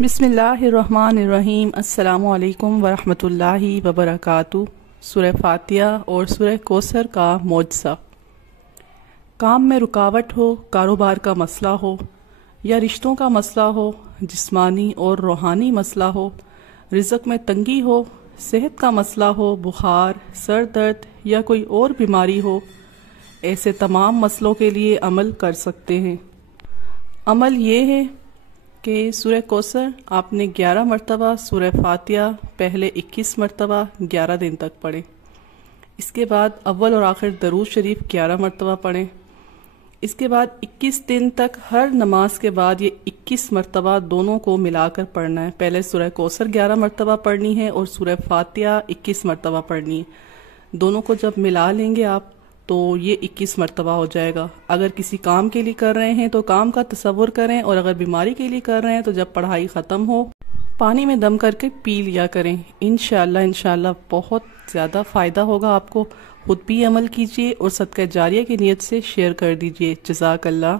بسم اللہ الرحمن الرحیم۔ السلام علیکم ورحمۃ اللہ وبرکاتہ۔ سورہ فاتحہ اور سورہ کوثر کا معجزہ۔ کام میں رکاوٹ ہو، کاروبار کا مسئلہ ہو یا رشتوں کا مسئلہ ہو، جسمانی اور روحانی مسئلہ ہو، رزق میں تنگی ہو، صحت کا مسئلہ ہو، بخار، سر درد یا کوئی اور بیماری ہو، ایسے تمام مسئلوں کے لیے عمل کر سکتے ہیں۔ عمل یہ ہے کہ سورہ کوثر آپ نے 11 مرتبہ، سورہ فاتحہ پہلے 21 مرتبہ 11 دن تک پڑھیں۔ اس کے بعد اول اور آخر درود شریف 11 مرتبہ پڑھیں۔ اس کے بعد 21 دن تک ہر نماز کے بعد یہ 21 مرتبہ دونوں کو ملا کر پڑھنا ہے۔ پہلے سورہ کوثر 11 مرتبہ پڑھنی ہے اور سورہ فاتحہ 21 مرتبہ پڑھنی ہے۔ دونوں کو جب ملا لیں گے آپ تو یہ 21 مرتبہ ہو جائے گا۔ اگر کسی کام کے لیے کر رہے ہیں تو کام کا تصور کریں، اور اگر بیماری کے لیے کر رہے ہیں تو جب پڑھائی ختم ہو پانی میں دم کر کے پی لیا کریں۔ انشاءاللہ بہت زیادہ فائدہ ہوگا آپ کو۔ خود بھی عمل کیجئے اور صدقہ جاریہ کی نیت سے شیئر کر دیجئے۔ جزاک اللہ۔